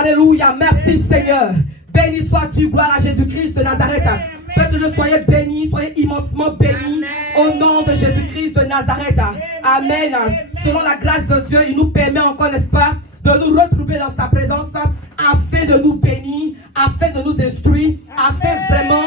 Alléluia. Merci Seigneur. Béni sois-tu, gloire à Jésus-Christ de Nazareth. Peuple de Dieu, soyez bénis, soyez immensement bénis au nom de Jésus-Christ de Nazareth. Amen. Selon la grâce de Dieu, il nous permet encore, n'est-ce pas, de nous retrouver dans sa présence afin de nous bénir, afin de nous instruire, afin vraiment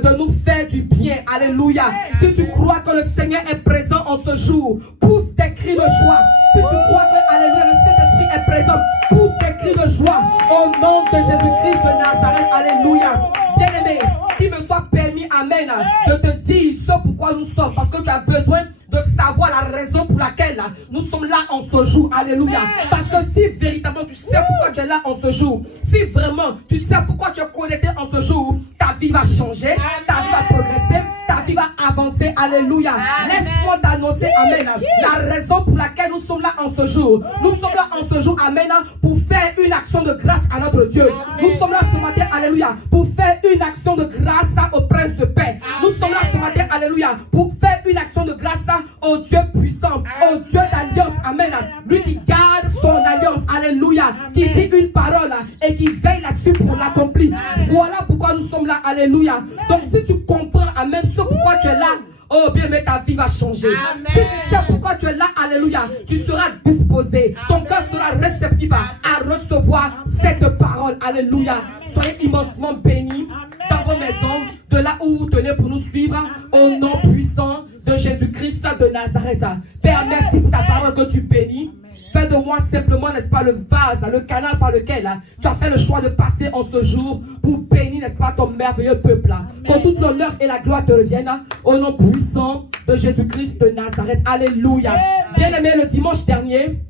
de nous faire du bien. Alléluia. Si tu crois que le Seigneur est présent en ce jour, pousse tes cris de joie. Si tu crois que, alléluia, le Saint-Esprit est présent, pousse tes cris de joie au nom de Jésus-Christ de Nazareth. Alléluia. Bien-aimé, qu'il me soit permis, amen, de te dire ce pourquoi nous sommes, parce que tu as besoin de savoir la raison pour laquelle nous sommes là en ce jour. Alléluia. Parce que si véritablement tu sais pourquoi tu es là en ce jour, si vraiment tu sais pourquoi tu es connecté en ce jour, ta vie va changer, ta vie va progresser, ta vie va avancer. Alléluia. Laisse-moi t'annoncer, amen, la raison pour laquelle nous sommes là en ce jour. Nous sommes là en ce jour, amen, pour faire une action de grâce à notre Dieu. Nous sommes là ce matin, alléluia, pour faire une action de grâce au Prince de paix. Nous sommes là ce matin, alléluia, pour faire une action de grâce au Dieu puissant, au Dieu d'alliance, amen. Lui qui garde son alliance, alléluia, qui dit une parole et qui veille là-dessus pour l'accomplir. Voilà pourquoi nous sommes là, alléluia. Donc si tu comprends, amen, ce pourquoi tu es là, oh bien, mais ta vie va changer. Amen. Si tu sais pourquoi tu es là, alléluia, tu seras disposé. Ton cœur sera réceptif à recevoir cette parole. Alléluia. Soyez immensement bénis dans vos maisons, de là où vous tenez pour nous suivre, au nom puissant de Jésus-Christ de Nazareth. Père, merci pour ta parole que tu bénis. Fais de moi simplement, n'est-ce pas, le vase, le canal par lequel tu as fait le choix de passer en ce jour pour bénir, n'est-ce pas, ton merveilleux peuple. Que toute l'honneur et la gloire te reviennent au nom puissant de Jésus-Christ de Nazareth. Alléluia. Bien-aimés, le dimanche dernier,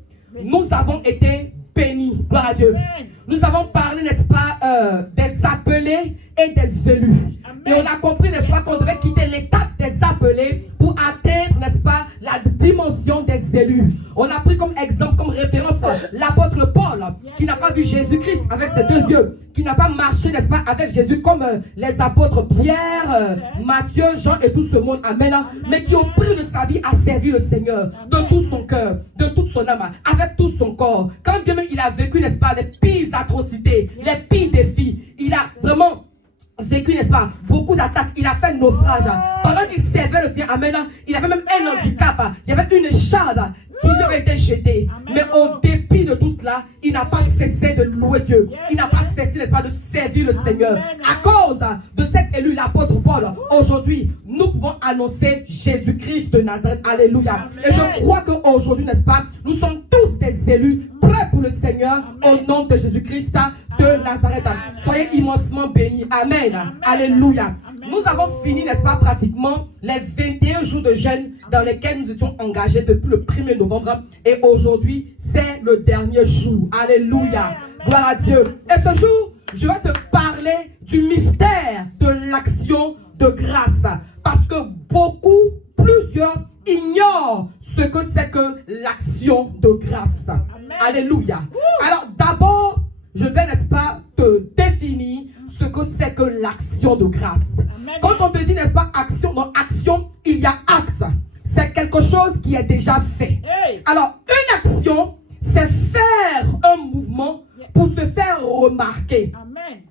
nous avons été bénis. Gloire à Dieu. Nous avons parlé, n'est-ce pas, des appelés et des élus. Et on a compris, n'est-ce pas, qu'on devait quitter l'étape des appelés pour atteindre, n'est-ce pas, la dimension des élus. On a pris comme exemple, comme référence, l'apôtre Paul, qui n'a pas vu Jésus-Christ avec ses deux yeux, qui n'a pas marché, n'est-ce pas, avec Jésus comme les apôtres Pierre, Matthieu, Jean et tout ce monde, amen, mais qui ont pris de sa vie à servir le Seigneur de tout son cœur, de toute son âme, avec tout son corps. Quand bien même il a vécu, n'est-ce pas, les pires atrocités, les pires défis, il a vraiment vécu, n'est-ce pas, beaucoup d'attaques, il a fait naufrage. Pendant qu'il servait le Seigneur, amen, il avait même un handicap, il y avait une écharde qui lui avait été jetée. Mais au dépit de tout cela, il n'a pas cessé de louer Dieu. Il n'a pas cessé, n'est-ce pas, de servir le Seigneur. À cause de cet élu, l'apôtre Paul, aujourd'hui, nous pouvons annoncer Jésus-Christ de Nazareth. Alléluia. Et je crois qu'aujourd'hui, n'est-ce pas, nous sommes tous des élus prêts pour le Seigneur au nom de Jésus-Christ de Nazareth. Soyez immensement bénis. Amen. Alléluia. Nous avons fini, n'est-ce pas, pratiquement les 21 jours de jeûne dans lesquels nous étions engagés depuis le 1er novembre. Et aujourd'hui, c'est le dernier jour. Alléluia. Gloire à Dieu. Et ce jour, je vais te parler du mystère de l'action de grâce. Parce que plusieurs ignorent ce que c'est que l'action de grâce. Amen. Alléluia. Alors d'abord, je vais, n'est-ce pas, te définir ce que c'est que l'action de grâce. Amen. Quand on te dit, n'est-ce pas, action, dans action, il y a acte. C'est quelque chose qui est déjà fait. Hey. Alors, une action, c'est faire un mouvement pour se faire remarquer. Amen.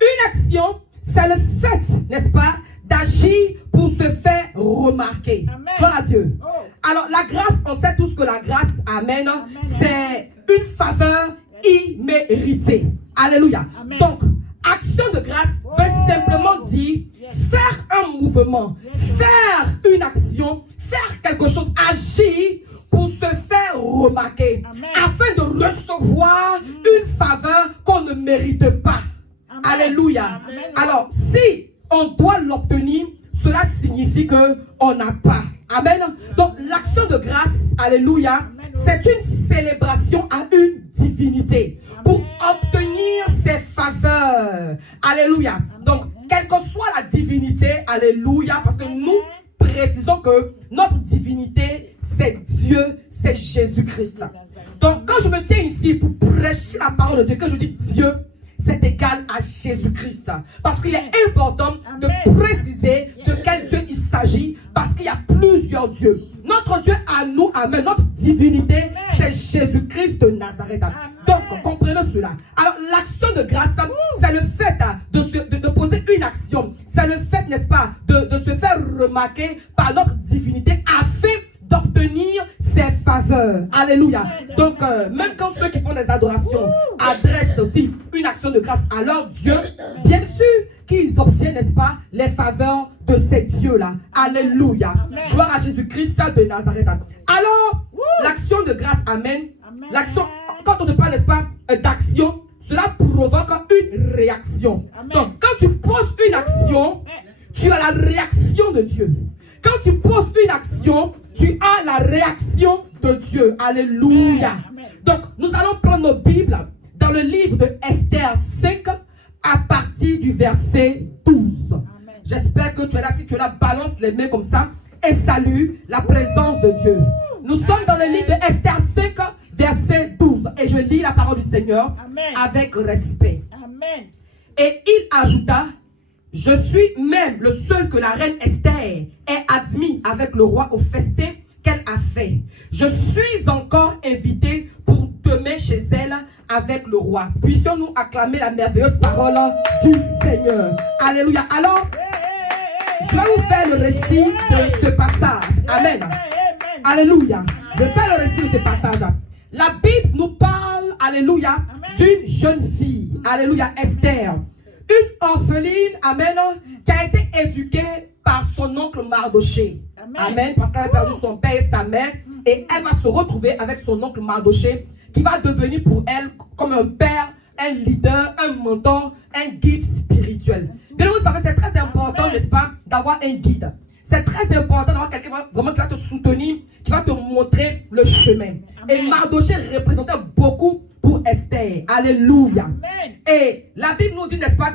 Une action, c'est le fait, n'est-ce pas, d'agir pour se faire remarquer. Amen. Gloire à Dieu. Oh. Alors, la grâce, on sait tous que la grâce, amen, c'est une faveur imméritée. Alléluia. Amen. Donc, action de grâce veut simplement dire faire un mouvement, faire une action, faire quelque chose, agir pour se faire remarquer. Amen. Afin de recevoir une faveur qu'on ne mérite pas. Amen. Alléluia. Amen. Alors, si on doit l'obtenir, cela signifie qu'on n'a pas. Amen. Donc, l'action de grâce, alléluia, c'est une célébration à une divinité pour obtenir ses faveurs. Alléluia. Donc, quelle que soit la divinité, alléluia, parce que nous précisons que notre divinité, c'est Dieu, c'est Jésus-Christ. Donc, quand je me tiens ici pour prêcher la parole de Dieu, que je dis Dieu, c'est égal à Jésus-Christ. Parce qu'il est important de préciser de quel Dieu il s'agit, parce qu'il y a plusieurs dieux. Notre Dieu à nous, amen, notre divinité, c'est Jésus-Christ de Nazareth. Donc, Comprenez cela. Alors, l'action de grâce, c'est le fait de poser une action. C'est le fait, n'est-ce pas, de se faire remarquer par notre divinité afin d'obtenir ses faveurs. Alléluia. Donc, même quand ceux qui font des adorations adressent aussi une action de grâce à leur Dieu, bien sûr qu'ils obtiennent, n'est-ce pas, les faveurs de ces dieux-là. Alléluia. Gloire à Jésus-Christ de Nazareth. Alors, l'action de grâce, amen. L'action, quand on te parle, n'est-ce pas, d'action, cela provoque une réaction. Donc, quand tu poses une action, tu as la réaction de Dieu. Quand tu poses une action, tu as la réaction de Dieu. Alléluia. Donc, nous allons prendre nos Bibles dans le livre de Esther 5 à partir du verset 12. J'espère que tu es là. Si tu es là, balance les mains comme ça et salue la présence de Dieu. Nous sommes dans le livre de Esther 5, verset 12. Et je lis la parole du Seigneur avec respect. Et il ajouta: je suis même le seul que la reine Esther ait admis avec le roi au festin qu'elle a fait. Je suis encore invité pour demain chez elle avec le roi. Puissions-nous acclamer la merveilleuse parole du Seigneur. Alléluia. Alors, je vais vous faire le récit de ce passage. Amen. Alléluia. Je vais faire le récit de ce passage. La Bible nous parle, alléluia, d'une jeune fille. Alléluia, Esther. Une orpheline, amen, qui a été éduquée par son oncle Mardoché. Amen, parce qu'elle a perdu son père et sa mère. Et elle va se retrouver avec son oncle Mardoché, qui va devenir pour elle comme un père, un leader, un mentor, un guide spirituel. Bien, vous savez, c'est très important, n'est-ce pas, d'avoir un guide. C'est très important d'avoir quelqu'un vraiment qui va te soutenir, qui va te montrer le chemin. Et Mardoché représentait beaucoup pour Esther. Alléluia. Amen. Et la Bible nous dit, n'est-ce pas,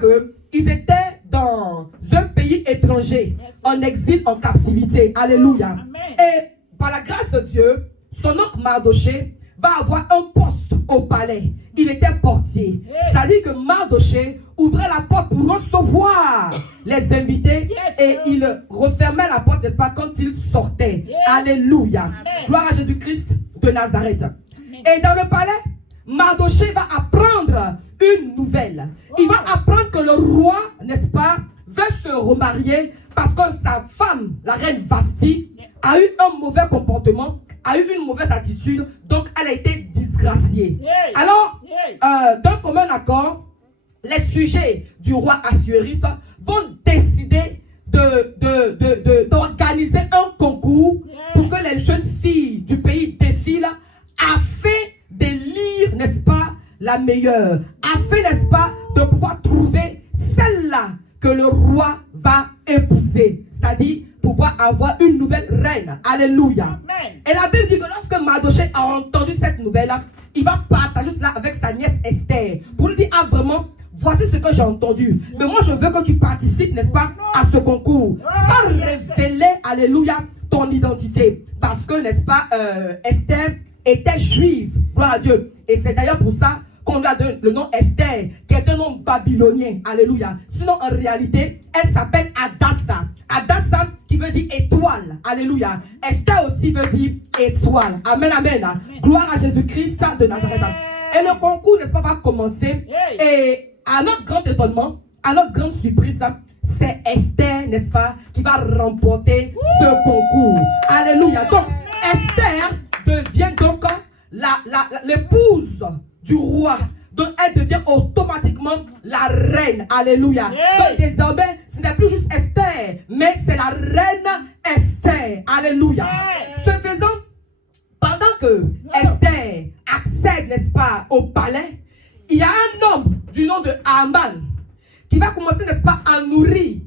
qu'ils étaient dans un pays étranger, en exil, en captivité. Alléluia. Amen. Et par la grâce de Dieu, son oncle Mardoché va avoir un poste au palais. Il était portier. C'est-à-dire que Mardoché ouvrait la porte pour recevoir les invités et il refermait la porte, n'est-ce pas, quand ils sortaient. Alléluia. Amen. Gloire à Jésus-Christ de Nazareth. Amen. Et dans le palais, Mardoché va apprendre une nouvelle. Il va apprendre que le roi, n'est-ce pas, veut se remarier parce que sa femme, la reine Vasti, a eu un mauvais comportement, a eu une mauvaise attitude, donc elle a été disgraciée. Alors, d'un commun accord, les sujets du roi Assuérus vont décider d'organiser un concours pour que les jeunes filles du pays défilent afin d'élire, n'est-ce pas, la meilleure, afin, n'est-ce pas, de pouvoir trouver celle-là que le roi va épouser, c'est-à-dire pouvoir avoir une nouvelle reine. Alléluia. Amen. Et la Bible dit que lorsque Mardoché a entendu cette nouvelle-là, il va partager cela avec sa nièce Esther pour lui dire: ah, vraiment, voici ce que j'ai entendu, mais moi je veux que tu participes, n'est-ce pas, à ce concours, sans révéler, alléluia, ton identité, parce que, n'est-ce pas, Esther était juive, gloire à Dieu. Et c'est d'ailleurs pour ça qu'on lui a donné le nom Esther, qui est un nom babylonien. Alléluia. Sinon, en réalité, elle s'appelle Adassa. Adassa qui veut dire étoile. Alléluia. Esther aussi veut dire étoile. Amen, amen. Gloire à Jésus-Christ de Nazareth. Et le concours, n'est-ce pas, va commencer. Et à notre grand étonnement, à notre grande surprise, c'est Esther, n'est-ce pas, qui va remporter ce concours. Alléluia. Donc, Esther devient donc l'épouse du roi. Donc elle devient automatiquement la reine. Alléluia. Donc désormais, ce n'est plus juste Esther, mais c'est la reine Esther. Alléluia. Ce faisant, pendant que Esther accède, n'est-ce pas, au palais, il y a un homme du nom de Haman qui va commencer, n'est-ce pas, à nourrir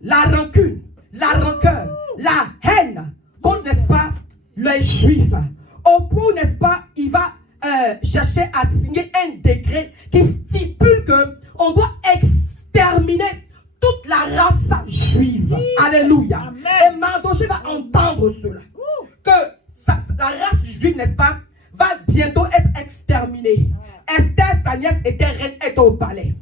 la rancune, la rancœur, la haine contre, n'est-ce pas, les Juifs. Au point, n'est-ce pas, il va chercher à signer un décret qui stipule que on doit exterminer toute la race juive. Alléluia. Amen. Et Mardoché va entendre cela. Que la race juive, n'est-ce pas, va bientôt être exterminée. Esther, sa nièce, était reine, était au palais.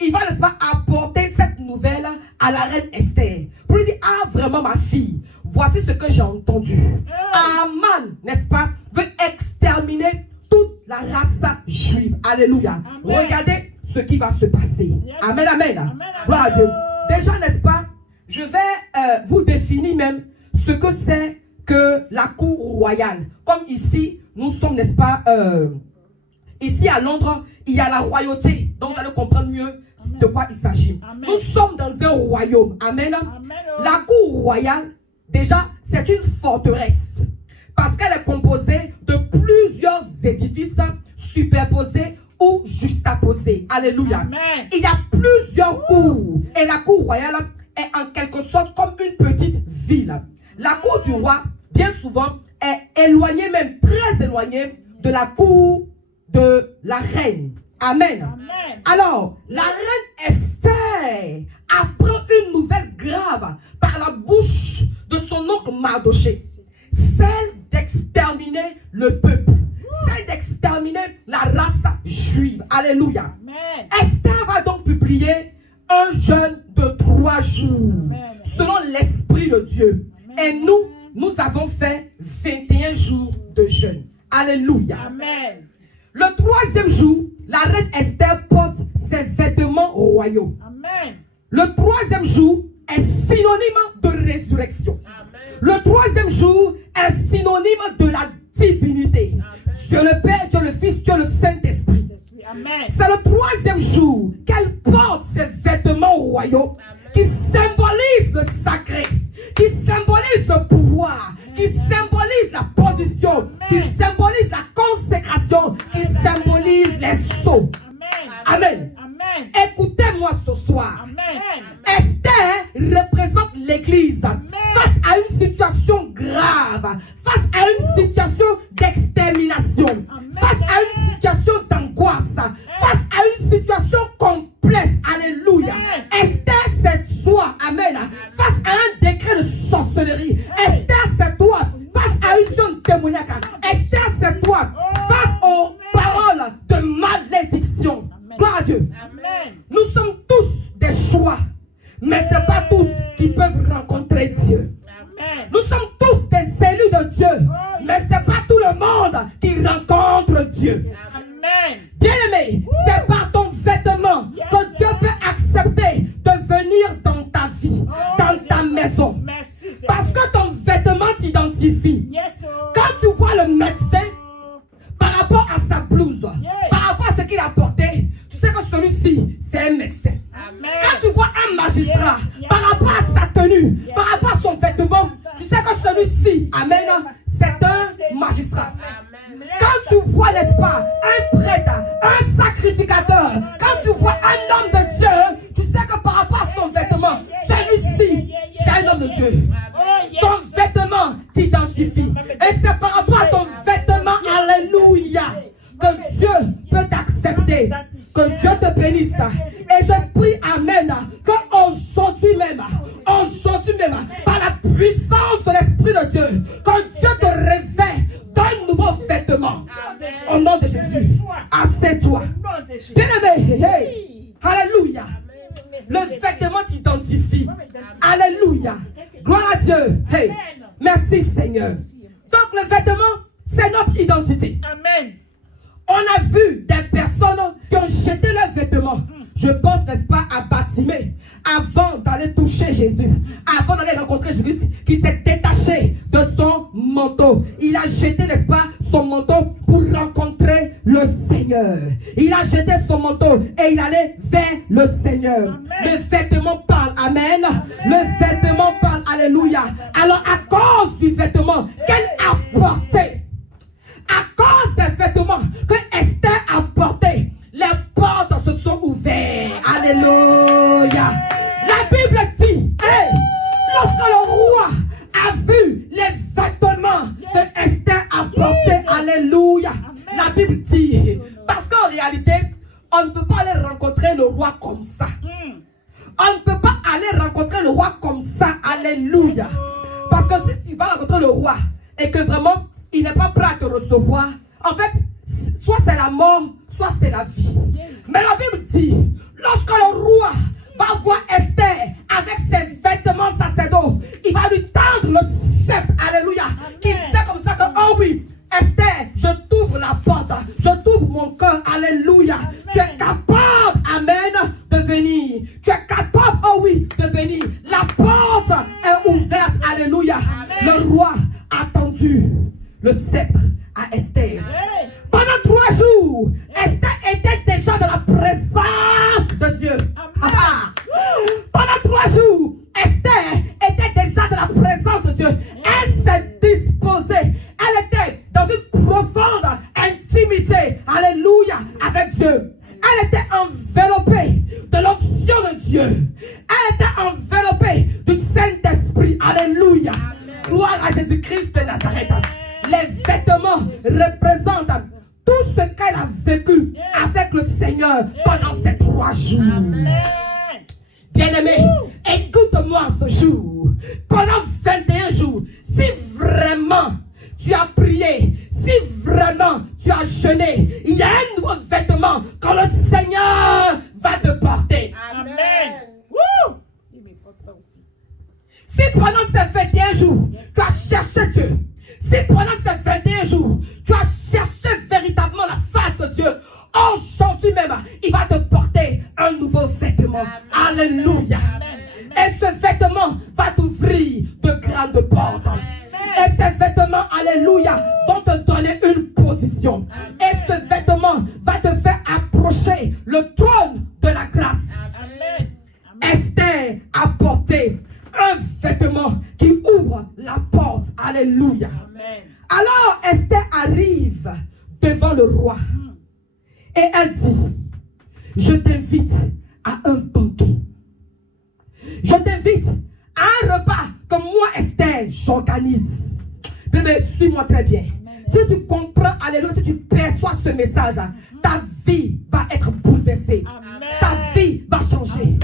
Il va, n'est-ce pas, apporter cette nouvelle à la reine Esther. Pour lui dire: ah, vraiment, ma fille, voici ce que j'ai entendu. Haman, n'est-ce pas, veut exterminer toute la race juive. Alléluia. Amen. Regardez ce qui va se passer. Yes. Amen, amen. Amen. Gloire à Dieu. Déjà, n'est-ce pas, je vais vous définir même ce que c'est que la cour royale. Comme ici, nous sommes, n'est-ce pas, ici à Londres, il y a la royauté. Donc, vous allez comprendre mieux de quoi il s'agit. Amen. Nous sommes dans un royaume. Amen. Amen. La cour royale, déjà, c'est une forteresse. Parce qu'elle est composée de plusieurs édifices superposés ou juxtaposés. Alléluia. Amen. Il y a plusieurs cours. Et la cour royale est en quelque sorte comme une petite ville. La cour du roi, bien souvent, est éloignée, même très éloignée, de la cour de la reine. Amen. Amen. Alors, la reine Esther apprend une nouvelle grave par la bouche de son oncle Mardoché. Celle d'exterminer le peuple. Celle d'exterminer la race juive. Alléluia. Amen. Esther va donc publier un jeûne de 3 jours. Amen. Selon l'Esprit de Dieu. Et nous avons fait 21 jours de jeûne. Alléluia. Amen. Le 3e jour, la reine Esther porte ses vêtements royaux. Amen. Le 3e jour est synonyme de résurrection. Amen. Le 3e jour est synonyme de la divinité. Dieu le Père, Dieu le Fils, Dieu le Saint-Esprit. Amen. C'est le 3e jour qu'elle porte ses vêtements royaux qui symbolisent le sacré, qui symbolisent le pouvoir, qui symbolisent la position, qui symbolisent la consécration, qui symbolisent les sceaux. Amen. Amen. Écoutez-moi ce soir. Amen. Esther représente l'Église face à une situation grave, face à une situation d'extermination, face à une situation d'angoisse, face à une situation complexe. Alléluia. Esther, c'est toi. Amen. Face à un décret de sorcellerie. Esther, c'est toi. Face à une zone démoniaque. Esther, c'est toi. Face aux paroles de malédiction. Gloire à Dieu. Amen. Nous sommes tous des choix, mais ce n'est pas tous qui peuvent rencontrer Dieu. Amen. Nous sommes tous des élus de Dieu, mais ce n'est pas tout le monde qui rencontre Dieu. Amen. Bien-aimé, c'est par ton vêtement que Dieu peut accepter de venir dans ta vie, dans ta maison. Merci. Parce que ton vêtement t'identifie. Yes. Quand tu vois le médecin, par rapport à sa blouse, par rapport à ce qu'il a porté, tu sais que celui-ci, c'est un médecin. Amen. Quand tu vois un magistrat, par rapport à sa tenue, par rapport à son vêtement, tu sais que celui-ci, amen, c'est un magistrat. Quand tu vois, n'est-ce pas, un prêtre, un sacrificateur, quand tu vois un homme de Dieu, tu sais que par rapport à son vêtement, celui-ci, c'est un homme de Dieu. Ton vêtement t'identifie. Et c'est par rapport à ton vêtement, alléluia, que Dieu peut t'accepter. Que Dieu te bénisse. Et je prie, amen, qu'aujourd'hui même, par la puissance de l'Esprit de Dieu, que Dieu te révèle d'un nouveau vêtement. Au nom de Jésus, assieds-toi. Bien-aimé, hey, alléluia. Le vêtement t'identifie. Alléluia. Gloire à Dieu. Hey, merci Seigneur. Donc le vêtement, c'est notre identité. Amen. On a vu des personnes qui ont jeté leurs vêtements. Je pense, n'est-ce pas, à Batimée, avant d'aller toucher Jésus, avant d'aller rencontrer Jésus, qui s'est détaché de son manteau. Il a jeté, n'est-ce pas, son manteau pour rencontrer le Seigneur. Il a jeté son manteau et il allait vers le Seigneur. Amen. Le vêtement parle, amen. Le vêtement parle, alléluia. Alors, à cause du vêtement qu'elle a porté, à cause des vêtements que Esther a portés, les portes se sont ouvertes. Alléluia. La Bible dit, hey, lorsque le roi a vu les vêtements que Esther a portés, alléluia. La Bible dit, parce qu'en réalité, on ne peut pas aller rencontrer le roi comme ça. On ne peut pas aller rencontrer le roi comme ça, alléluia. Parce que si tu vas rencontrer le roi et que vraiment il n'est pas prêt à te recevoir, en fait, soit c'est la mort, soit c'est la vie. Mais la Bible dit, lorsque le roi va voir Esther avec ses vêtements sacerdotaux, il va lui tendre le sceptre, alléluia, qui dit comme ça que, oh oui, Esther, je t'ouvre la porte, je t'ouvre mon cœur, alléluia. Esther. Hey. Pendant 3 jours, Esther était déjà dans la présence de Dieu. Pendant 3 jours, Esther était déjà dans la présence de Dieu. Elle s'est disposée. Elle était dans une profonde intimité. Alléluia. Avec Dieu. Elle était enveloppée de l'onction de Dieu. Elle était enveloppée du Saint-Esprit. Alléluia. Gloire à Jésus-Christ de Nazareth. Les vêtements représentent tout ce qu'elle a vécu avec le Seigneur pendant ces 3 jours. Bien-aimé, écoute-moi ce jour. Pendant 21 jours, si vraiment tu as prié, si vraiment tu as jeûné, il y a un nouveau vêtement que le Seigneur va te porter. Amen. Si pendant ces 21 jours, tu as cherché Dieu, si pendant ces 21 jours, tu as cherché véritablement la face de Dieu, aujourd'hui même, il va te porter un nouveau vêtement. Alléluia. Et ce vêtement va t'ouvrir de grandes portes. Et ces vêtements, alléluia, vont te donner une position. Et ce vêtement va te faire approcher le trône de la grâce. Esther a porté un vêtement qui ouvre la porte. Alléluia. Alors Esther arrive devant le roi. Et elle dit, je t'invite à un banquet. Je t'invite à un repas que moi, Esther, j'organise. Bébé, suis-moi très bien. Si tu comprends, alléluia, si tu perçois ce message, ta vie va être bouleversée. Ta vie va changer.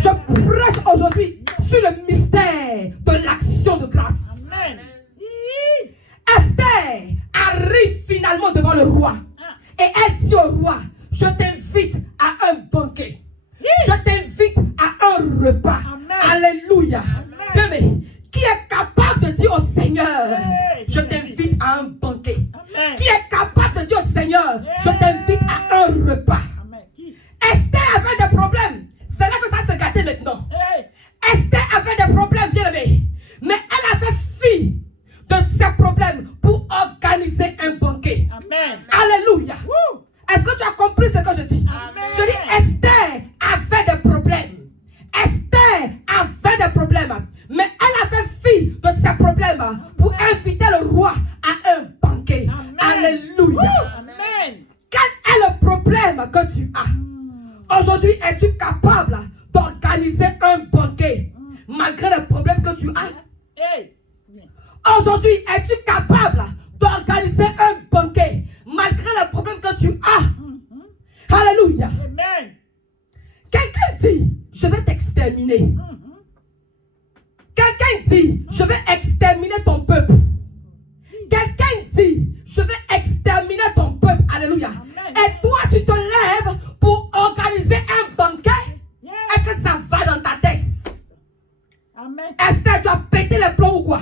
Je prêche aujourd'hui sur le mystère de l'action de grâce. Esther arrive finalement devant le roi. Et elle dit au roi, je t'invite à un banquet. Je t'invite à un repas. Alléluia. Bébé, qui est capable de dire au Seigneur, je t'invite à un banquet? Qui est capable de dire au Seigneur, je t'invite à un repas? Esther avait des problèmes. C'est là que ça se gâtait maintenant. Esther avait des problèmes, bien aimé. Mais elle avait fui de ses problèmes pour organiser un banquet. Alléluia. Est-ce que tu as compris ce que je dis? Je dis, Esther avait des problèmes. Esther avait des problèmes. Mais elle avait fui de ses problèmes pour inviter le roi à un banquet. Alléluia. Quel est le problème que tu as? Aujourd'hui, es-tu capable d'organiser un banquet malgré les problèmes que tu as? Aujourd'hui, es-tu capable d'organiser un banquet malgré les problèmes que tu as? Alléluia. Quelqu'un dit, je vais t'exterminer. Quelqu'un dit, je vais exterminer ton peuple. Quelqu'un dit, je vais exterminer ton peuple. Alléluia. Et toi, tu te lèves pour organiser un banquet. Est-ce que ça va dans ta tête? Esther, tu as pété les plombs ou quoi?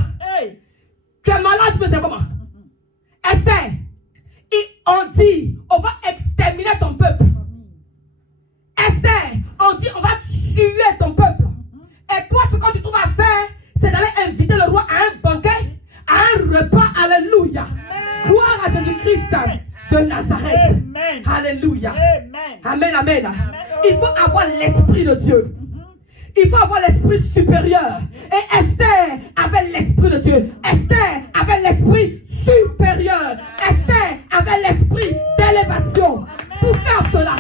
Tu es malade, mais c'est comment? Esther, on dit, on va exterminer ton peuple. Esther, on dit, on va tuer ton peuple. Et toi, ce que tu trouves à faire, c'est d'aller inviter le roi à un banquet, à un repas. Alléluia. Gloire à Jésus-Christ de Nazareth. Alléluia. Amen, amen. Il faut avoir l'esprit de Dieu. Il faut avoir l'esprit supérieur. Et Esther avait l'esprit de Dieu. Esther avait l'esprit supérieur. Esther avait l'esprit d'élévation. Pour faire cela,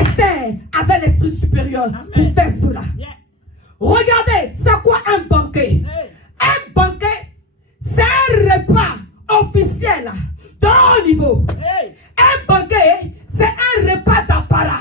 Esther avait l'esprit supérieur pour faire cela. Regardez, c'est quoi un banquet? Un banquet, c'est un repas officiel de haut niveau. Un banquet, c'est un repas d'apparat.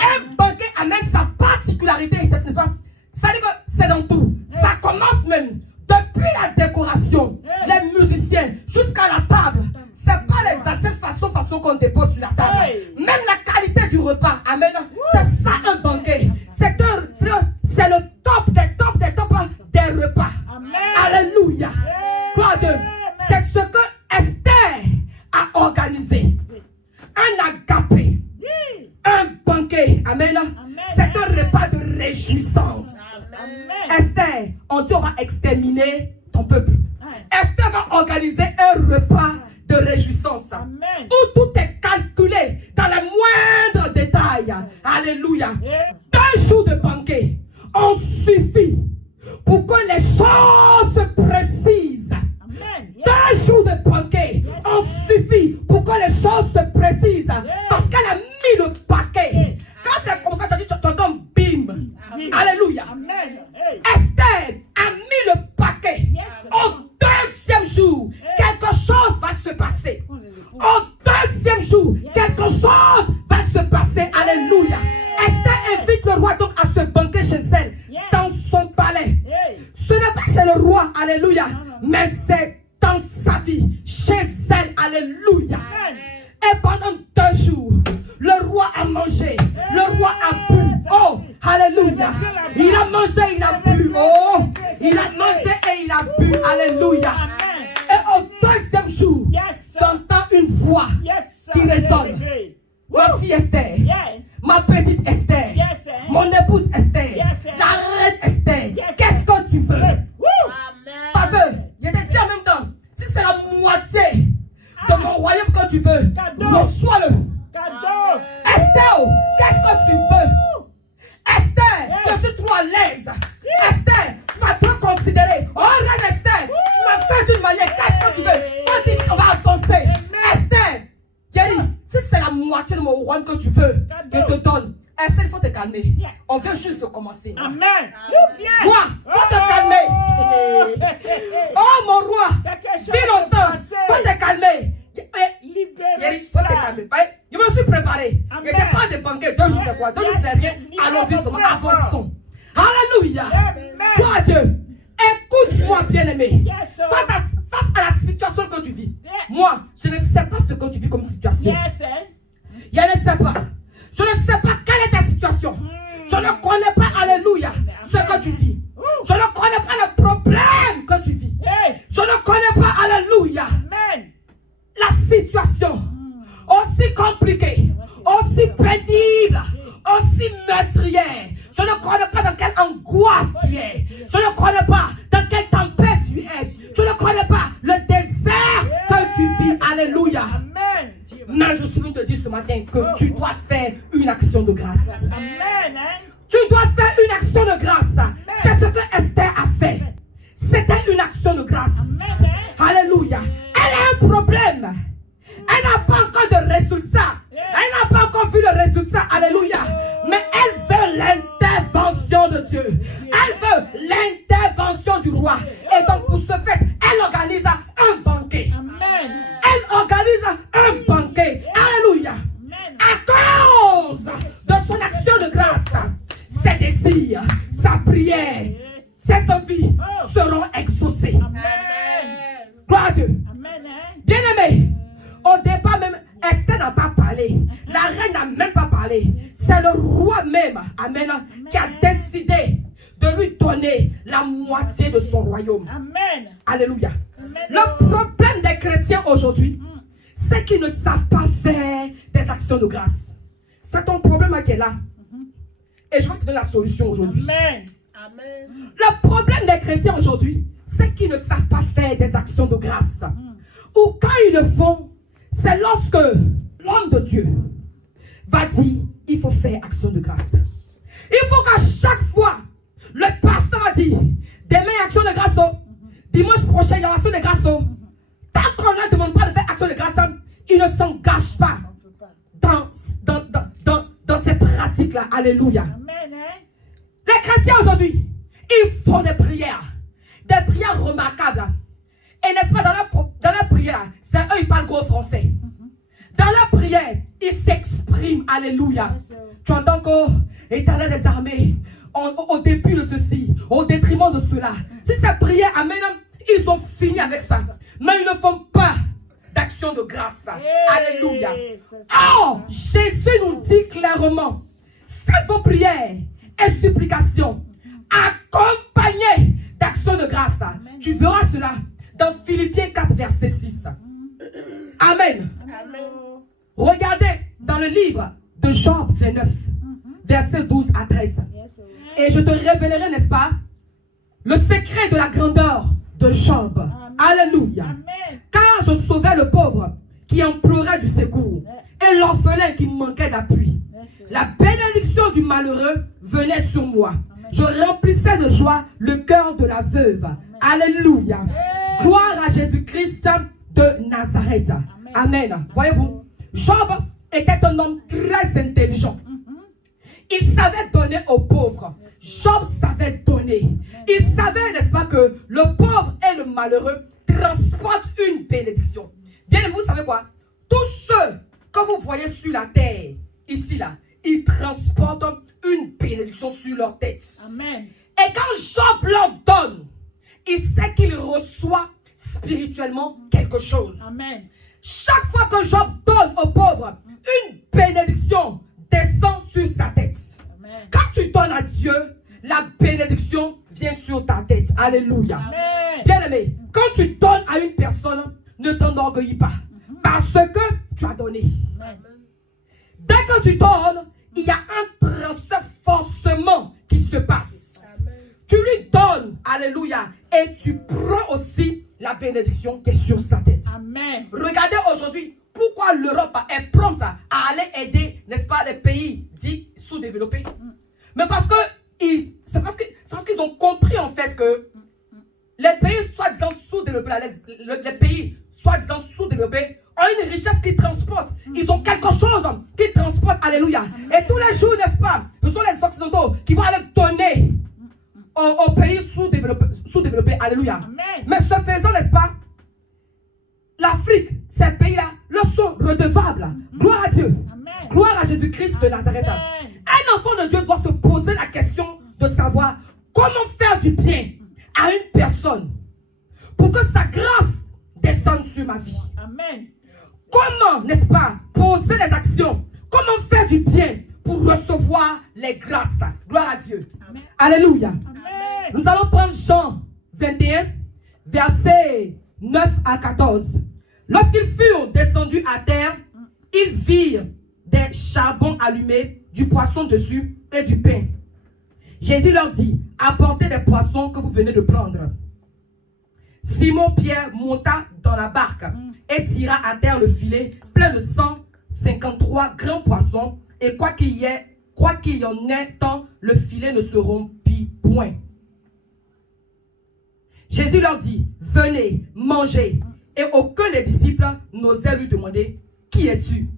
Un banquet amène sa particularité, n'est-ce pas? C'est-à-dire que c'est dans tout. Ça commence même depuis la décoration, les musiciens, jusqu'à la table. C'est pas les assiettes façon qu'on dépose sur la table. Même la qualité du repas, amen. C'est ça un banquet. C'est le top des tops des repas. Alléluia. Gloire à Dieu. C'est ce que Esther a organisé. Un agapé. Un banquet. Amen. C'est un repas de réjouissance. Esther, on dit on va exterminer ton peuple. Esther va organiser un repas de réjouissance. Amen. Où tout est calculé dans les moindres détails. Alléluia. Yeah. 2 jours de banquet ont suffi pour que les choses précisent. Amen. Yeah. 2 jours de banquet ont suffi pour que les choses se précisent. Parce qu'elle a mis le paquet. Quand c'est comme ça, tu entends bim. Alléluia. Amen. Hey. Esther a mis le paquet. Yes. Au 2e jour, quelque chose va se passer. Au 2e jour, quelque chose va se passer. Alléluia. Esther invite le roi donc à se banquer chez elle, dans son palais. Hey. Ce n'est pas chez le roi, alléluia, mais c'est dans sa vie, chez elle, alléluia. Amen. Et pendant 2 jours, le roi a mangé, le roi a bu. Oh, alléluia. Il a mangé, il a bu. Oh, il a mangé et il a bu. Alléluia. Amen. Et au 2e jour, Yes. j'entends une voix Yes. qui résonne. Hey. Ma fille Esther, Yeah. ma petite Esther, Yes. mon épouse Esther, Yes. la reine Esther. Yes. Qu'est-ce que tu veux? Woo. Parce que, je te dis en même temps, si c'est la moitié de mon royaume que tu veux, Cadeau. reçois-le. Cadeau. Esther, qu'est-ce que tu veux? Esther, je suis trop à l'aise. Esther, tu m'as trop considéré. Oh, reine Esther, tu m'as fait d'une manière. Qu'est-ce que tu veux? Vas-y, on va avancer. Esther, j'ai dit, si c'est la moitié de mon royaume que tu veux, je te donne. Esther, il faut te calmer. On vient juste de commencer. Amen. Bien. Roi, faut te calmer. Oh, mon roi, vis longtemps. Faut te calmer. Libérez Faut te ça. calmer. Je me suis préparé. Je n'étais pas des banquets. 2 jours, c'est quoi? 2 jours, c'est rien. Allons-y, seulement avançons. Alléluia. Gloire à Dieu. Écoute-moi, bien-aimé. Yes. Face à la situation que tu vis, moi, je ne sais pas ce que tu vis comme situation. Yes. Je ne sais pas. Je ne sais pas quelle est ta situation. Je ne connais pas, alléluia, ce que tu vis. Je ne connais pas le problème que tu vis. Hey. Je ne connais pas, alléluia, Amen. la situation aussi compliquée, aussi pénible, aussi meurtrière. Je ne connais pas dans quelle angoisse tu es. Je ne connais pas dans quelle tempête tu es. Je ne connais pas le désert que tu vis. Alléluia. Amen. Mais je suis venu te dire ce matin que tu dois faire une action de grâce. Amen. Tu dois faire une action de grâce. C'est ce que Esther a fait. C'était une action de grâce. Amen. Alléluia. Elle a un problème. Elle n'a pas encore de résultat. Elle n'a pas encore vu le résultat. Alléluia. Mais elle veut l'intervention de Dieu. Elle veut l'intervention du roi. Et donc pour ce fait, elle organise un banquet. Amen. Elle organise un banquet. Alléluia. À cause de son action de grâce, ses désirs, sa prière, ses envies seront exaucés. Amen. Gloire à Dieu. Amen. Bien-aimé, au départ même, Esther n'a pas parlé. La reine n'a même pas parlé. C'est le roi même, amen, qui a décidé de lui donner la moitié de son royaume. Amen. Alléluia. Le problème des chrétiens aujourd'hui, c'est qu'ils ne savent pas faire des actions de grâce. C'est ton problème qui est là. Et je vais te donner la solution aujourd'hui. Amen. Le problème des chrétiens aujourd'hui, c'est qu'ils ne savent pas faire des actions de grâce. Ou quand ils le font, c'est lorsque l'homme de Dieu va dire, il faut faire action de grâce. Il faut qu'à chaque fois, le pasteur a dit, demain action de grâce, dimanche prochain il y aura action de grâce. Tant qu'on ne demande pas de faire action de grâce, il ne s'engage pas dans ces pratiques-là. Alléluia. Amen. Les chrétiens aujourd'hui, ils font des prières remarquables. Et n'est-ce pas, dans leur prière, c'est eux, ils parlent gros français. Dans leur prière, ils s'expriment. Alléluia. Tu entends qu'Éternel des armées, au début de ceci, au détriment de cela. Si cette prière, amen, ils ont fini avec ça. Mais ils ne font pas d'action de grâce. Alléluia. Oh, Jésus nous dit clairement, faites vos prières et supplications accompagnées d'actions de grâce. Tu verras cela dans Philippiens 4, verset 6. Amen. Regardez dans le livre de Job 29, verset 12 à 13. Et je te révélerai, n'est-ce pas, le secret de la grandeur de Job. Alléluia. Amen. Car je sauvais le pauvre qui implorait du secours et l'orphelin qui manquait d'appui. La bénédiction du malheureux venait sur moi. Je remplissais de joie le cœur de la veuve. Alléluia. Gloire à Jésus-Christ de Nazareth. Amen. Voyez-vous, Job était un homme très intelligent. Il savait donner aux pauvres. Job savait donner. Il savait, n'est-ce pas, que le pauvre et le malheureux transportent une bénédiction. Bien aimé, vous savez quoi? Tous ceux que vous voyez sur la terre, ici, là, ils transportent une bénédiction sur leur tête. Amen. Et quand Job leur donne, il sait qu'il reçoit spirituellement quelque chose. Amen. Chaque fois que Job donne aux pauvres, une bénédiction descend sur sa tête. Amen. Quand tu donnes à Dieu, la bénédiction vient sur ta tête. Alléluia. Amen. Bien aimé, quand tu donnes à une personne, ne t'enorgueillis pas. Parce que tu as donné. Amen. Dès que tu donnes, il y a un transfert forcément qui se passe. Tu lui donnes, alléluia, et tu prends aussi la bénédiction qui est sur sa tête. Amen. Regardez aujourd'hui pourquoi l'Europe est prompte à aller aider, n'est-ce pas, les pays dits sous-développés. Mais parce que c'est parce qu'ils ont compris en fait que les pays soi-disant sous-développés, les pays soi-disant sous-développés ont une richesse qu'ils transportent. Ils ont quelque chose qu'ils transportent, alléluia. Et tous les jours, n'est-ce pas, ce sont les Occidentaux qui vont aller donner aux pays sous-développés, alléluia. Amen. Mais ce faisant, n'est-ce pas, l'Afrique, ces pays-là, leur sont redevables. Gloire à Dieu. Amen. Gloire à Jésus-Christ de Nazareth. Amen. Un enfant de Dieu doit se poser la question de savoir comment faire du bien à une personne pour que sa grâce descende sur ma vie. Amen. Comment, n'est-ce pas, poser les actions? Comment faire du bien pour recevoir les grâces? Gloire à Dieu. Amen. Alléluia. Amen. Nous allons prendre Jean 21, versets 9 à 14. Lorsqu'ils furent descendus à terre, ils virent des charbons allumés, du poisson dessus et du pain. Jésus leur dit, apportez des poissons que vous venez de prendre. Simon-Pierre monta dans la barque et tira à terre le filet plein de 153 grands poissons. Et quoi qu'il y en ait tant, le filet ne se rompit point. Jésus leur dit, venez, mangez. Et aucun des disciples n'osait lui demander, qui es-tu?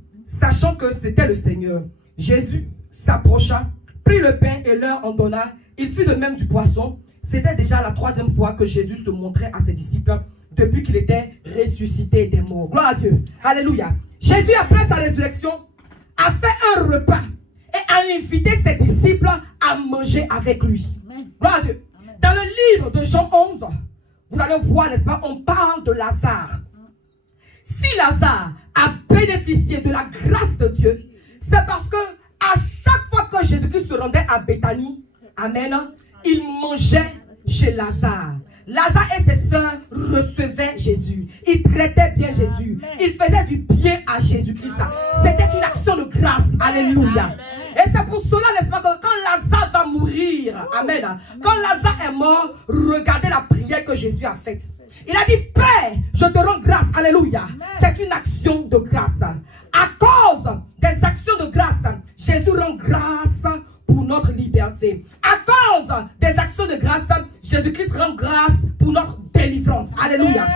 Sachant que c'était le Seigneur. Jésus s'approcha, prit le pain et leur en donna. Il fut de même du poisson. C'était déjà la 3e fois que Jésus se montrait à ses disciples depuis qu'il était ressuscité des morts. Gloire à Dieu. Alléluia. Jésus, après sa résurrection, a fait un repas et a invité ses disciples à manger avec lui. Amen. Gloire à Dieu. Dans le livre de Jean 11, vous allez voir, n'est-ce pas, on parle de Lazare. Si Lazare a bénéficié de la grâce de Dieu, c'est parce que à chaque fois que Jésus-Christ se rendait à Béthanie, amen, il mangeait chez Lazare. Lazare et ses sœurs recevaient Jésus. Ils traitaient bien Jésus. Ils faisaient du bien à Jésus-Christ. C'était une action de grâce. Alléluia. Et c'est pour cela, n'est-ce pas, que quand Lazare va mourir, amen, quand Lazare est mort, regardez la prière que Jésus a faite. Il a dit, Père, je te rends grâce. Alléluia. C'est une action de grâce. À cause des actions de grâce, Jésus rend grâce pour notre liberté. À cause des actions de grâce, Jésus-Christ rend grâce pour notre délivrance. Alléluia.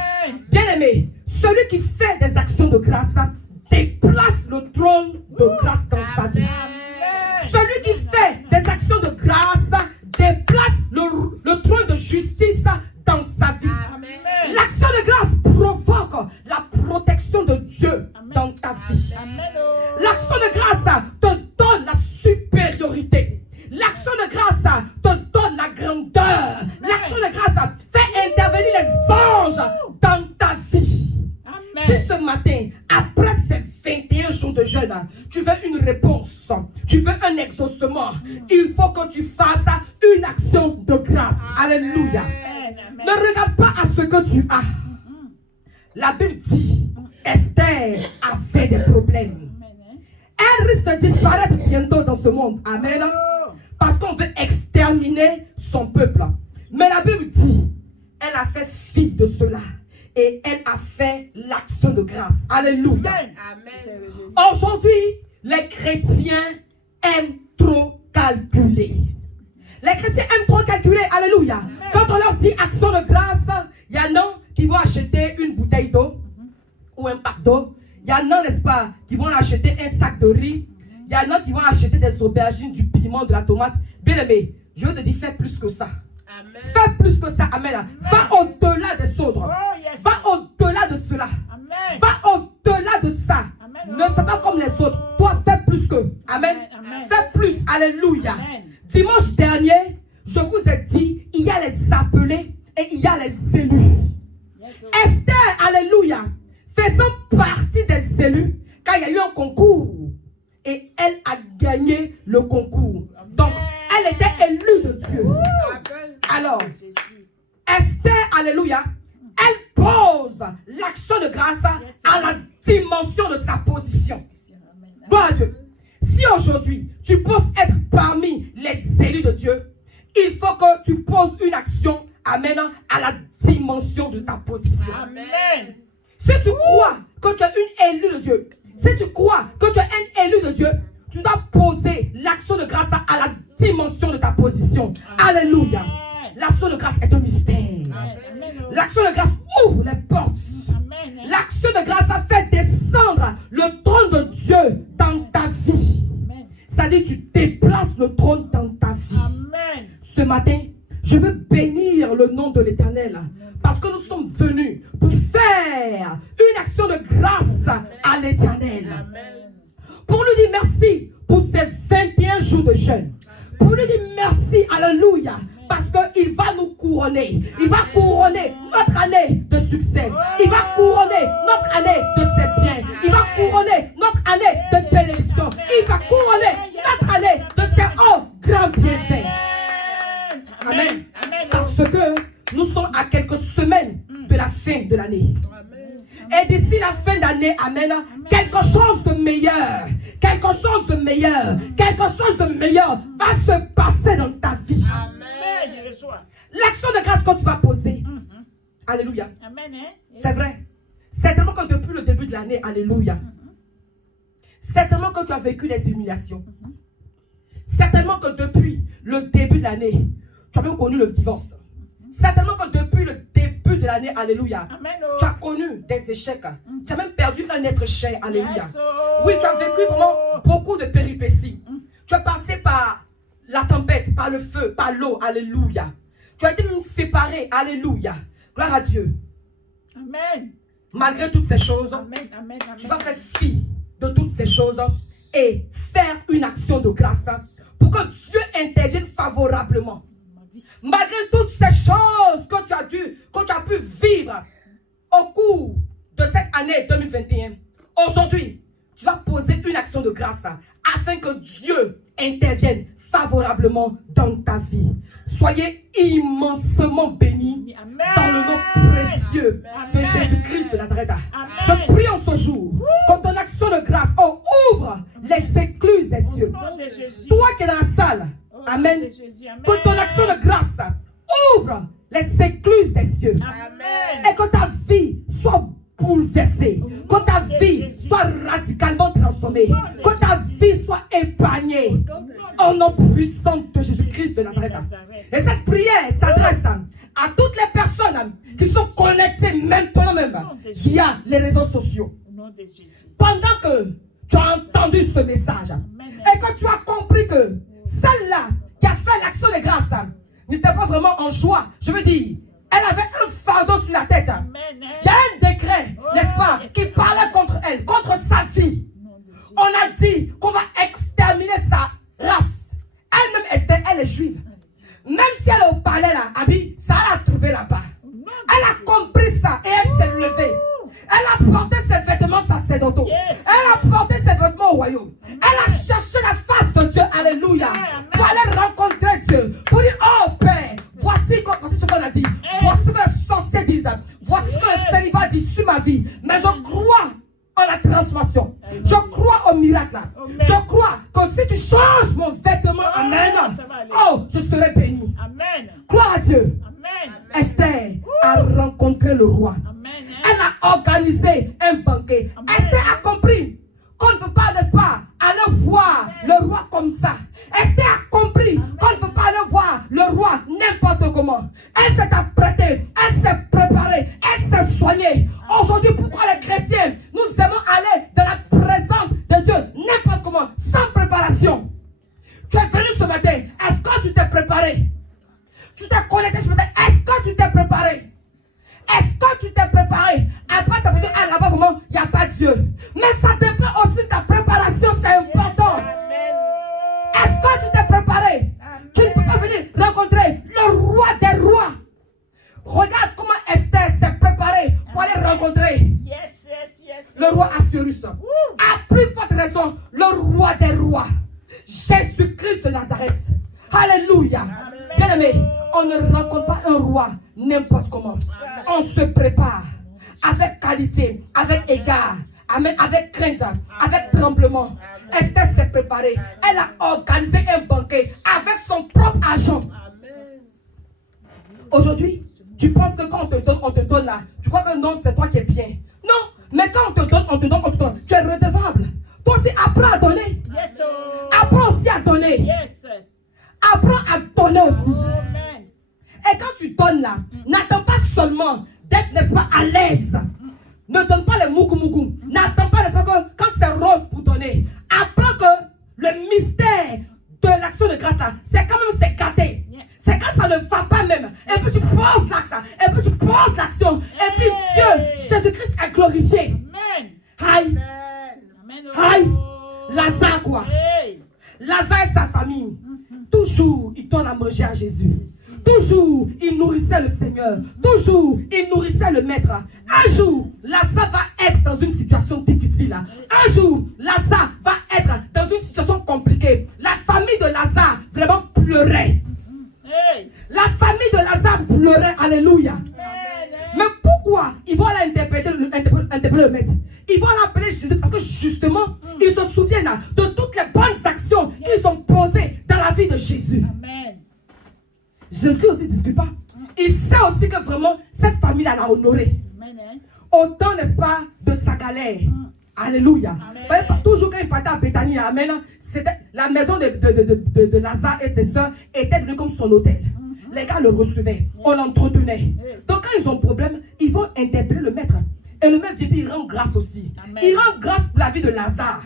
Bien aimé, celui qui fait des actions de grâce déplace le trône de grâce dans sa vie. Celui qui fait des actions de grâce déplace le trône de justice dans sa vie. L'action de grâce provoque la protection de Dieu dans ta vie. L'action de grâce te donne la supériorité. L'action de grâce te donne la grandeur. L'action de grâce fait intervenir les anges dans ta vie. Si ce matin, après ces 21 jours de jeûne, tu veux une réponse, tu veux un exaucement, il faut que tu fasses une action de grâce. Alléluia. Ne regarde pas à ce que tu as. La Bible dit, Esther avait des problèmes. Elle risque de disparaître bientôt dans ce monde. Amen. Parce qu'on veut exterminer son peuple. Mais la Bible dit, elle a fait fi de cela. Et elle a fait l'action de grâce. Alléluia. Amen. Aujourd'hui, les chrétiens aiment trop calculer. Les chrétiens aiment trop calculer. Alléluia. Quand on leur dit action de grâce, il y en a qui vont acheter une bouteille d'eau ou un pack d'eau. Il y en a, n'est-ce pas, qui vont acheter un sac de riz. Il y en a qui vont acheter des aubergines, du piment, de la tomate. Bien aimé, je veux te dire, fais plus que ça. Amen. Fais plus que ça. Amen. Va au-delà des autres. Oh, yes. Va au-delà de cela. Amen. Va au-delà de ça. Amen. Ne fais pas comme les autres. Toi, fais plus que. Amen. Amen. Fais plus. Alléluia. Amen. Dimanche dernier, je vous ai dit, il y a les appelés et il y a les élus. Esther, alléluia, faisant partie des élus, car il y a eu un concours et elle a gagné le concours. Donc, elle était élue de Dieu. Alors, Esther, alléluia, elle pose l'action de grâce à la dimension de sa position. Gloire à Dieu. Si aujourd'hui, tu penses être parmi les élus de Dieu, il faut que tu poses une action, amen, à la dimension de ta position. Amen. Si tu crois que tu es une élue de Dieu, si tu crois que tu es un élu de Dieu, tu dois poser l'action de grâce à la dimension de ta position. Amen. Alléluia. L'action de grâce est un mystère. Amen. L'action de grâce ouvre les portes. Amen. L'action de grâce a fait descendre le trône de Dieu dans ta vie. Amen. C'est-à-dire tu déplaces le trône dans ta vie. Amen. Ce matin, je veux bénir le nom de l'Éternel parce que nous sommes venus pour faire une action de grâce à l'Éternel. Amen. Pour lui dire merci pour ces 21 jours de jeûne. Pour lui dire merci, alléluia, parce qu'il va nous couronner. Il va couronner notre année de succès. Il va couronner notre année de ses biens. Il va couronner notre année de bénédiction. Il va couronner notre année de ses hauts grands bienfaits. Amen. Amen. Parce que nous sommes à quelques semaines de la fin de l'année. Et d'ici la fin d'année, amen, quelque chose de meilleur, quelque chose de meilleur, quelque chose de meilleur va se passer dans ta vie. Amen. Je reçois. L'action de grâce que tu vas poser, alléluia, Amen. Hein? c'est vrai. Certainement que depuis le début de l'année, alléluia, certainement que tu as vécu des humiliations. Certainement que depuis le début de l'année, tu as même connu le divorce. Certainement que depuis le début de l'année, alléluia, Amen. tu as connu des échecs. Tu as même perdu un être cher, alléluia. Yes, oh. Oui, tu as vécu vraiment beaucoup de péripéties. Tu as passé par la tempête, par le feu, par l'eau, alléluia. Tu as été même séparé, alléluia. Gloire à Dieu. Amen. Malgré toutes ces choses, Amen. Amen. tu vas faire fi de toutes ces choses et faire une action de grâce pour que Dieu intervienne favorablement. Malgré toutes ces choses que tu as pu vivre au cours de cette année 2021, aujourd'hui, tu vas poser une action de grâce afin que Dieu intervienne favorablement dans ta vie. Soyez immensement bénis dans le nom précieux de Jésus-Christ de Nazareth. Je prie en ce jour que ton action de grâce ouvre les écluses des cieux. Toi qui es dans la salle, amen, que ton action de grâce ouvre les écluses des cieux. Amen. Et que ta vie soit bouleversée, que ta vie soit radicalement transformée, que ta vie soit épargnée au nom puissant de Jésus-Christ de Nazareth. Et cette prière s'adresse à toutes les personnes qui sont connectées maintenant même via les réseaux sociaux. Au nom de Jésus. Pendant que tu as entendu ce message et que tu as compris que celle-là qui a fait l'action de grâce n'était pas vraiment en joie, je veux dire, elle avait un fardeau sur la tête. Il y a un décret, n'est-ce pas, qui parlait contre elle, contre sa vie. On a dit qu'on va exterminer sa race. Elle-même, Esther, elle est juive. Même si elle est au palais là, Abi, ça l'a trouvé là-bas. Elle a compris ça et elle s'est levée. Elle a porté ses vêtements sacerdotaux. Elle a porté ses vêtements au royaume. Elle a cherché la face de Dieu. Alléluia. Pour aller rencontrer Dieu. Pour dire, oh Père, voici ce qu'on a dit. Voici ce que les sorciers disent. Voici ce que le célibat dit sur ma vie. Mais je crois en la transformation. Je crois au miracle. Je crois que si tu changes mon vêtement, amen, oh, je serai béni. Amen. Gloire à Dieu. Amen. Esther a rencontré le roi. Amen. Elle a organisé un banquet. Esther a compris qu'on ne peut pas, n'est-ce pas, aller voir le roi comme ça. Esther a compris qu'on ne peut pas aller voir le roi n'importe comment. Elle s'est apprêtée, elle s'est préparée, elle s'est soignée. Aujourd'hui, pourquoi les chrétiens, nous aimons aller dans la présence de Dieu n'importe comment, sans préparation? Tu es venu ce matin, est-ce que tu t'es préparé? Tu t'es connecté ce matin, est-ce que tu t'es préparé? Est-ce que tu t'es préparé? Après, ça veut dire, ah, là-bas, vraiment, il n'y a pas Dieu. Mais ça dépend aussi de ta préparation, c'est important. Est-ce que tu t'es préparé? Tu ne peux pas venir rencontrer le roi des rois. Regarde comment Esther s'est préparée pour aller rencontrer le roi Assuérus. À plus forte raison, le roi des rois, Jésus-Christ de Nazareth. Alléluia. Bien-aimé, on ne rencontre pas un roi n'importe comment. On se prépare avec qualité, avec égard, amen, avec crainte, avec tremblement. Esther s'est préparée. Elle a organisé un banquet avec son propre argent. Aujourd'hui, tu penses que quand on te donne là, tu crois que non, c'est toi qui es bien. Non, mais quand on te donne, tu es redevable. Toi aussi, apprends à donner. Apprends aussi à donner. Apprends à donner aussi. Et quand tu donnes là, n'attends pas seulement d'être, n'est-ce pas, à l'aise. Ne donne pas les mougou. N'attends pas, n'est-ce pas, que quand c'est rose pour donner. Apprends que le mystère de l'action de grâce là, c'est quand même c'est gâté. C'est quand ça ne va pas même. Et puis tu poses l'action. Et puis tu poses l'action. Et puis Dieu, Jésus-Christ est glorifié. Aïe. Aïe. Lazare quoi. Lazare et sa famille. Toujours, il donne à manger à Jésus. Toujours, il nourrissait le Seigneur. Toujours, il nourrissait le Maître. Un jour, Lazare va être dans une situation difficile. Un jour, Lazare va être dans une situation compliquée. La famille de Lazare vraiment pleurait. La famille de Lazare pleurait. Alléluia. Mais pourquoi ils vont aller interpréter le Maître? Ils vont l'appeler Jésus parce que justement, ils se souviennent de toutes les bonnes actions qu'ils ont posées dans la vie de Jésus. Jésus aussi ne discute pas. Il sait aussi que vraiment cette famille-là l'a honoré. Autant, n'est-ce pas, de sa galère. Alléluia. Toujours quand il partait à Béthanie, amen, c'était la maison de Lazare et ses soeurs était devenue comme son hôtel. Les gars le recevaient, on l'entretenait. Donc quand ils ont un problème, ils vont interpeller le Maître. Et le Maître dit, il rend grâce aussi. Amen. Il rend grâce pour la vie de Lazare.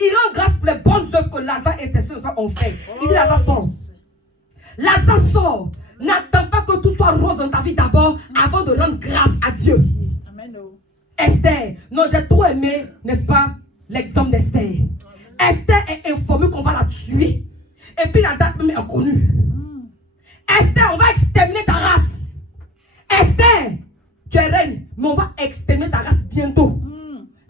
Il rend grâce pour les bonnes œuvres que Lazare et ses soeurs ont fait. Il dit, Lazare sort. Lazare sort. N'attends pas que tout soit rose dans ta vie d'abord avant de rendre grâce à Dieu. Amen. Esther, non, j'ai trop aimé, n'est-ce pas, l'exemple d'Esther. Esther est informée qu'on va la tuer. Et puis la date même est connue. Esther, on va exterminer ta race. Esther, tu es reine, mais on va exterminer ta race bientôt.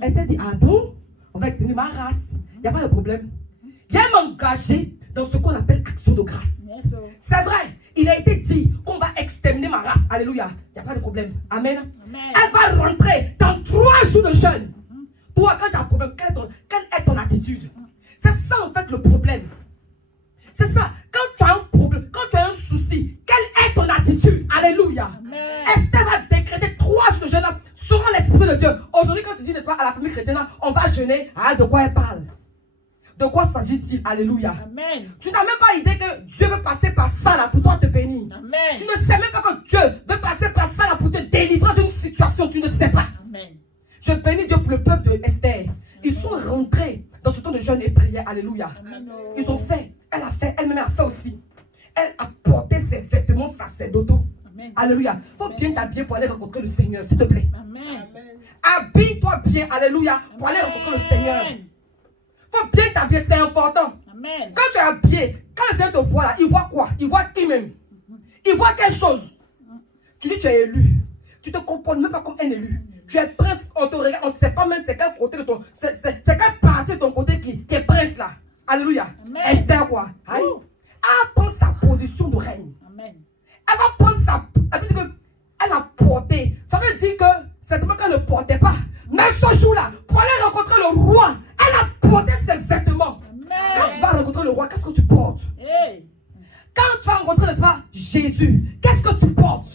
Esther dit, ah bon, on va exterminer ma race. Il n'y a pas de problème. Il va m'engager dans ce qu'on appelle action de grâce. C'est vrai, il a été dit qu'on va exterminer ma race. Alléluia. Il n'y a pas de problème. Amen. Elle va rentrer dans 3 jours de jeûne. Toi, quand tu as un problème, quelle est ton attitude? C'est ça en fait le problème. C'est ça. Quand tu as un problème, quand tu as un souci, quelle est ton attitude? Alléluia. Esther va décréter 3 jours de jeûne selon l'Esprit de Dieu. Aujourd'hui, quand tu dis, n'est-ce pas, à la famille chrétienne, on va jeûner. Ah, de quoi elle parle? De quoi s'agit-il? Alléluia. Amen. Tu n'as même pas idée que Dieu veut passer par ça là pour toi te bénir. Amen. Tu ne sais même pas que Dieu veut passer par ça là pour te délivrer d'une situation. Tu ne sais pas. Amen. Je bénis Dieu pour le peuple de Esther. Ils sont rentrés dans ce temps de jeûne et prière. Alléluia. Amen. Ils ont fait. Elle a fait. Elle-même a fait aussi. Elle a porté ses vêtements sacerdotaux. Amen. Alléluia. Il faut bien t'habiller pour aller rencontrer le Seigneur, s'il te plaît. Amen. Habille-toi bien. Alléluia. Pour aller rencontrer le Seigneur. Il faut bien t'habiller, c'est important. Amen. Quand tu es habillé, quand le Seigneur te voit là, il voit quoi? Il voit qui même? Il voit quelque chose. Tu dis tu es élu. Tu te comportes même pas comme un élu. Tu es prince, on te regarde, on ne sait pas même c'est quel côté de ton... C'est quelle partie de ton côté qui est prince là. Alléluia. Amen. Esther quoi? Aïe. Elle prend sa position de reine. Amen. Elle va prendre sa... Elle a porté. Ça veut dire que c'est comme qu'elle ne portait pas. Mais ce jour-là, pour aller rencontrer le roi, elle a porté ses vêtements. Amen. Quand tu vas rencontrer le roi, qu'est-ce que tu portes? Hey. Quand tu vas rencontrer, n'est-ce pas, Jésus, qu'est-ce que tu portes?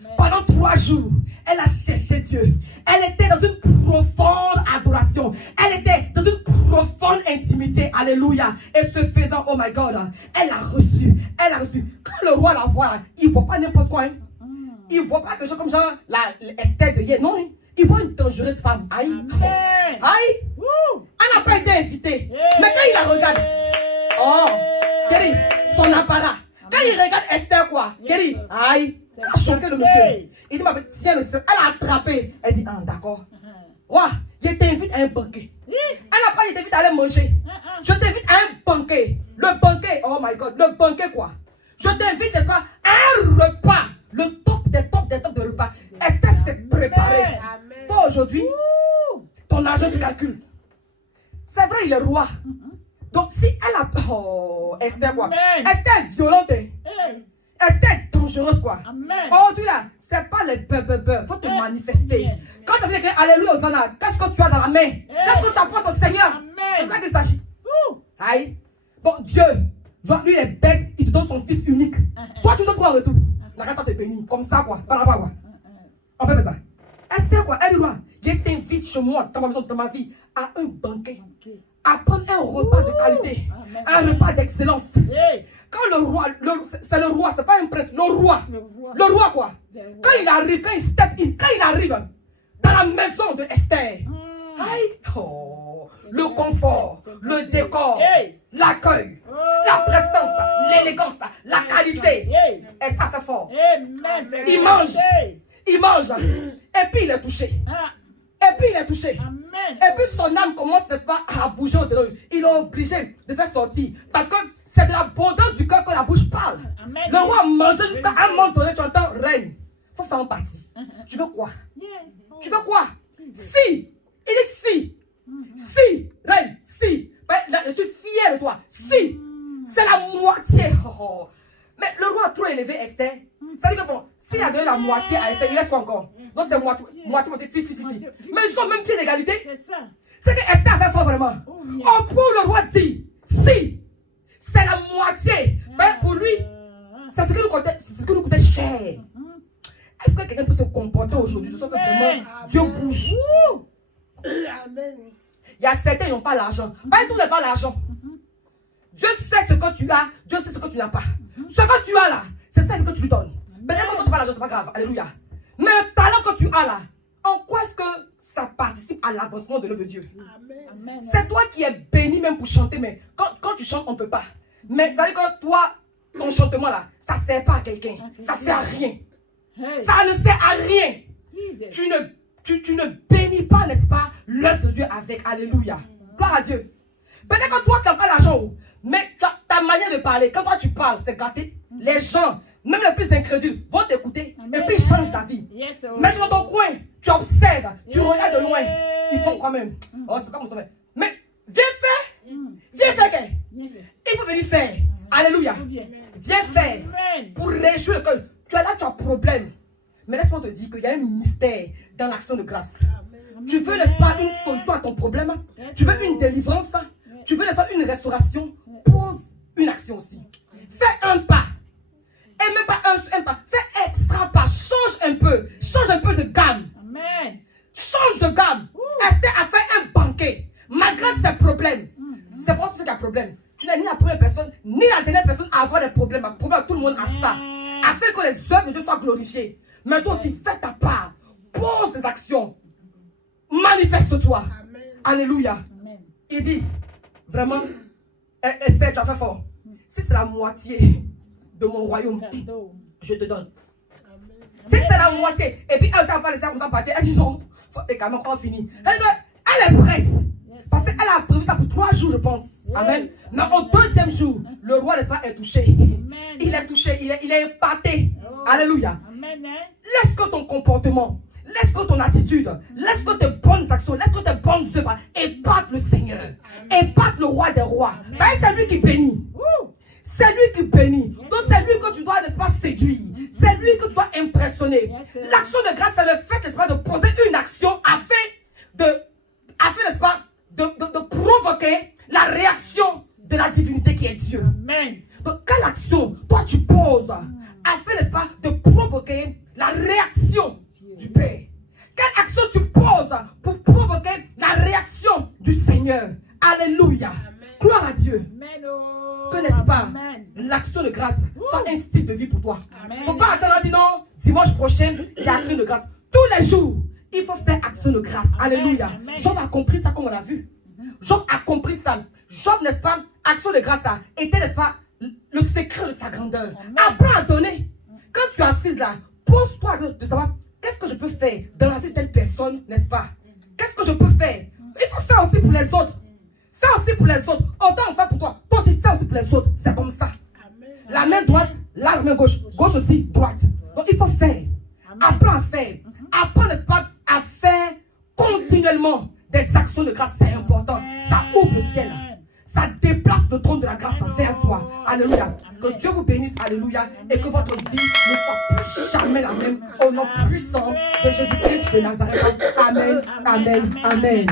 Amen. Pendant 3 jours, elle a cherché Dieu. Elle était dans une profonde adoration. Elle était dans une profonde intimité. Alléluia. Et ce faisant, oh my God, elle a reçu. Elle a reçu. Quand le roi la voit, il ne voit pas n'importe quoi. Hein. Il ne voit pas quelque chose comme genre Esther de hier. Non, hein. Il voit une dangereuse femme. Aïe. Amen. Aïe. Elle n'a pas été invitée. Mais quand il la regarde, oh, Thierry, son apparat. Quand il regarde Esther, quoi, Thierry, aïe, elle a choqué le monsieur. Il dit, tiens, le seul. Elle a attrapé. Elle dit, ah, d'accord. Roi, je t'invite à un banquet. Elle n'a pas été invitée à aller manger. Je t'invite à un banquet. Le banquet, oh my God, le banquet, quoi. Je t'invite, n'est-ce pas, à un repas. Le top des tops des tops de repas. Esther s'est préparée. Toi, aujourd'hui, ton argent, tu calcules. C'est vrai, il est roi. Donc, si elle a... Oh, Esther, quoi. Esther est violente. Esther est dangereuse, quoi. Aujourd'hui, là, c'est pas les il faut te manifester. Quand tu viens écrire Alléluia aux Anna, qu'est-ce que tu as dans la main? Qu'est-ce que tu apportes au Seigneur? C'est ça qu'il s'agit. Aïe. Bon, Dieu, genre, lui, il est bête, il te donne son fils unique. Toi, tu dois quoi en retour? N'arrête pas de te bénir. Comme ça, quoi. Par là-bas, quoi. On peut faire ça. Esther, quoi, elle, doit. Je t'invite chez moi, dans ma maison, dans ma vie, à un banquet. À prendre un repas de qualité. Un repas d'excellence. Quand le roi, c'est le roi, c'est pas un prince, le roi. Le roi, quoi. Quand il arrive, quand il step in, quand il arrive dans la maison de Esther, aïe, oh, le confort, le décor, l'accueil, la prestance, l'élégance, la qualité, Esther fait fort. Il mange. Il mange. Et puis il est touché. Et puis il est touché. Et puis son âme commence, n'est-ce pas, à bouger au-delà. Il est obligé de faire sortir. Parce que c'est de l'abondance du cœur que la bouche parle. Le roi mangeait jusqu'à un moment donné. Tu entends, reine, il faut faire un parti. Tu veux quoi? Tu veux quoi? Si. Il est si. Si. Reine, si. Je suis fier de toi. Si. C'est la moitié. Oh. Mais le roi a trop élevé Esther. C'est-à-dire que bon, s'il a donné la moitié à Esther, il reste quoi encore? Donc c'est moitié, fifty. Mais ils sont même pied d'égalité. C'est que Esther a fait fort vraiment. Oh, pour le roi dit, si, c'est la moitié. Mais pour lui, c'est ce qui nous coûtait cher. Est-ce que quelqu'un peut se comporter aujourd'hui de sorte que vraiment Dieu bouge? Amen. Il y a certains qui n'ont pas l'argent. Pas tout n'est pas l'argent. Dieu sait ce que tu as, Dieu sait ce que tu n'as pas. Ce que tu as là, c'est ça que tu lui donnes. Peut-être que tu n'as pas l'argent, c'est pas grave. Alléluia. Mais le talent que tu as là, en quoi est-ce que ça participe à l'avancement de l'œuvre de Dieu? C'est toi qui es béni même pour chanter, mais quand tu chantes, on ne peut pas. Mais ça veut dire que toi, ton chantement là, ça ne sert pas à quelqu'un. Ça ne sert à rien. Ça ne sert à rien. Tu ne bénis pas, n'est-ce pas, l'œuvre de Dieu avec. Alléluia. Gloire à Dieu. Peut-être que toi, tu n'as pas l'argent, mais ta manière de parler, quand toi tu parles, c'est gâté. Les gens, même les plus incrédules, vont t'écouter et puis ils changent ta vie. Mais tu es dans ton coin, tu observes, tu regardes de loin. Ils font quand même. Oh, c'est pas mon sommet. Mais viens faire. Viens faire. Il faut venir faire. Alléluia. Viens faire pour réjouir le cœur. Tu es là, tu as un problème. Mais laisse-moi te dire qu'il y a un mystère dans l'action de grâce. Tu veux, n'est-ce pas, une solution à ton problème? Tu veux une délivrance? Tu veux, n'est-ce pas, une restauration? Pose une action aussi. Fais un pas. Et même pas un pas. Fais extra pas. Change un peu. Change un peu de gamme. Amen. Change de gamme. Esther a fait un banquet. Malgré ses problèmes. C'est pas qu'il y a problème. Tu n'es ni la première personne, ni la dernière personne à avoir des problèmes. Tout le monde a ça. Afin que les œuvres de Dieu soient glorifiées. Mais toi aussi, fais ta part. Pose des actions. Manifeste-toi. Alléluia. Amen. Il dit, vraiment, Esther, tu as fait fort. Si c'est la moitié de mon royaume, je te donne. Si c'est la moitié, et puis elle ne sait pas laisser comme ça partir, elle dit non, faut quand même pas finir. Elle est prête. Parce qu'elle a prévu ça pour 3 jours, je pense. Amen. Mais au 2e jour, le roi, n'est-ce pas, est touché. Il est touché, il est épaté. Alléluia. Laisse que ton comportement, laisse que ton attitude, laisse que tes bonnes actions, laisse que tes bonnes œuvres épatent le Seigneur, épatent le roi des rois. C'est lui qui bénit. C'est lui qui bénit. Donc c'est lui que tu dois, n'est-ce pas, séduire. C'est lui que tu dois impressionner. L'action de grâce, c'est le fait, n'est-ce pas, de poser une action afin, n'est-ce pas, de provoquer la réaction de la divinité qui est Dieu. Amen. Donc quelle action toi tu poses afin, n'est-ce pas, de provoquer la réaction Seigneur. Alléluia. Gloire à Dieu. Amen. Oh. Que n'est-ce pas? Amen. L'action de grâce soit un style de vie pour toi. Amen. Faut pas attendre, dire non, dimanche prochain, il y a action de grâce. Tous les jours, il faut faire action de grâce. Amen. Alléluia. Amen. Job a compris ça comme on l'a vu. Job a compris ça. Job, n'est-ce pas, action de grâce là, était, n'est-ce pas, le secret de sa grandeur. Amen. Apprends à donner. Quand tu es assise là, pose-toi de savoir qu'est-ce que je peux faire dans la vie de telle personne, n'est-ce pas? Qu'est-ce que je peux faire? Il faut faire aussi pour les autres. Fais aussi pour les autres. Autant on fait pour toi. Toi aussi, fais aussi pour les autres. C'est comme ça. Amen. La main droite, la main gauche. Gauche aussi, droite. Donc il faut faire. Amen. Apprends à faire. Apprends, n'est-ce pas, à faire continuellement des actions de grâce. C'est important. Ça ouvre le ciel. Ça déplace le trône de la grâce vers toi. Alléluia. Que Dieu vous bénisse. Alléluia. Et que votre vie ne soit plus jamais la même. Au nom puissant de Jésus-Christ de Nazareth. Amen. Amen. Amen.